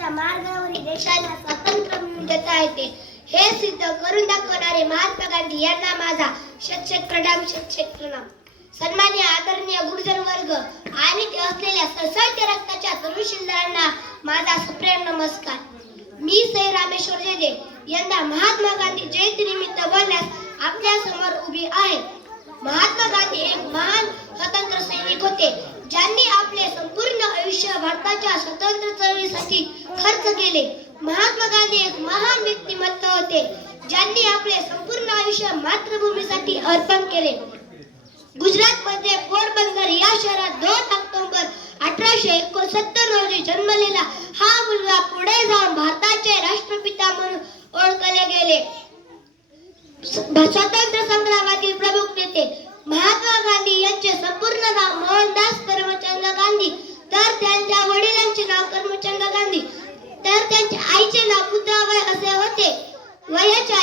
अहिंसेच्या मार्गावरील देशाला स्वातंत्र्य मिळवून देता येते हे सिद्ध करून दाखवणारे महात्मा गांधी यांना माझा शतशत प्रणाम शतशत प्रणाम. सन्मान्य आदरणीय गुरुजन वर्ग आणि ते असलेल्या सळसळत्या रक्ताच्या तरुशिलदारांना माझा सुप्रेम नमस्कार. मी सई रामेश्वर जेजे यंदा महात्मा गांधी जयंती निमित्त बोलण्यास आपल्या समोर उभी आहे. महात्मा गांधी एक महान स्वतंत्र सैनिक होते ज्यांनी आपले संपूर्ण आयुष्य भारताच्या स्वतंत्र चळवळीसाठी खर्च केले. महात्मा गांधी एक महान व्यक्तिमत्व होते ज्यांनी आपले संपूर्ण आयुष्य मातृभूमीसाठी अर्पण केले. गुजरात मध्ये पोरबंदर या शहरात 2 ऑक्टोबर 1869 रोजी जन्मलेला हा मुलगा पुढे जाऊन भारताचे राष्ट्रपिता म्हणून ओळखले गेले. स्वातंत्र्य संग्रामातील प्रमुख नेते महात्मा गांधी यांचे संपूर्ण नाव मोहनदास करमचंद गांधी, तर त्यांच्या वडिलांचे नाव करमचंद गांधी, तर त्यांच्या आईचे नाव मुद्राबाई असे होते. वयाच्या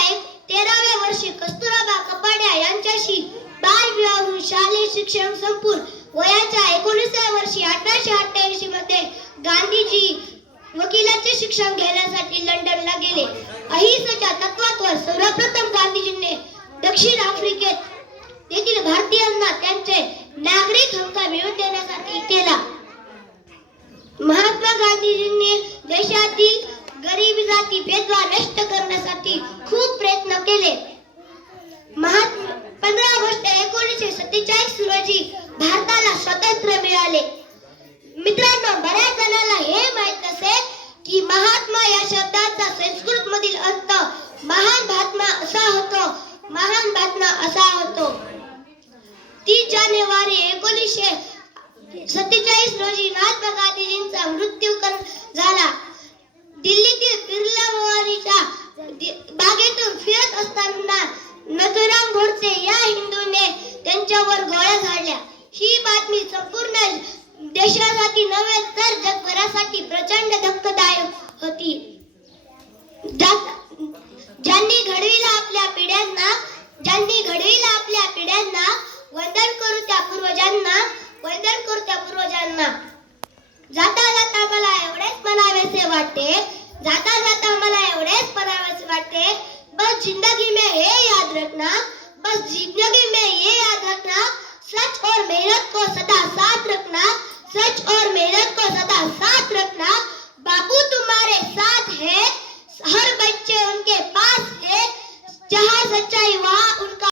13व्या वर्षी कस्तुरबा कपाडिया यांच्याशी बालविवाह होऊन शालेय शिक्षण संपून वयाच्या 19व्या वर्षी 1888 मध्ये गांधीजी वकिलाचे शिक्षण घेण्यासाठी लंडनला गेले. अहिंसेच्या तत्त्वावर सर्वप्रथम गांधीजींनी दक्षिण आफ्रिकेत देखील भारतीयांना त्यांचे नागरिक हक्क मिळवून देण्यासाठी केला. महात्मा गांधीजींनी देशातील गरीब जाती भेदभाव नष्ट करण्यासाठी खूप प्रयत्न केले. 15 ऑगस्ट 1947 रोजी भारताला स्वातंत्र्य मिळाले. मित्रांनो, बऱ्याच जणांना हे माहित नसेल की महात्मा या शब्दाचा संस्कृत मधील अर्थ महान महात्मा असा होतो. महान महात्मा असा होतो. 30 जानेवारी 1947 रोजी महात्मा गांधीजींचा मृत्यू झाला. दिल्लीतील बिर्ला भवानीच्या बागेतून फिरत असताना नथुराम गोडसे या हिंदूने त्यांच्यावर गोळ्या झाडल्या. ही बातमी संपूर्ण देशासाठी नव्हे तर जगभरासाठी प्रचंड धक्कादायक होती. ज्यांनी घडविला आपल्या पिढ्यांना वंदन करू त्या पूर्वजांना. जाता जाता मला एवढेच म्हणावेसे वाटते, बस जिंदगी में ये याद रखना, सच और मेहनत को सदा साथ रखना, सच और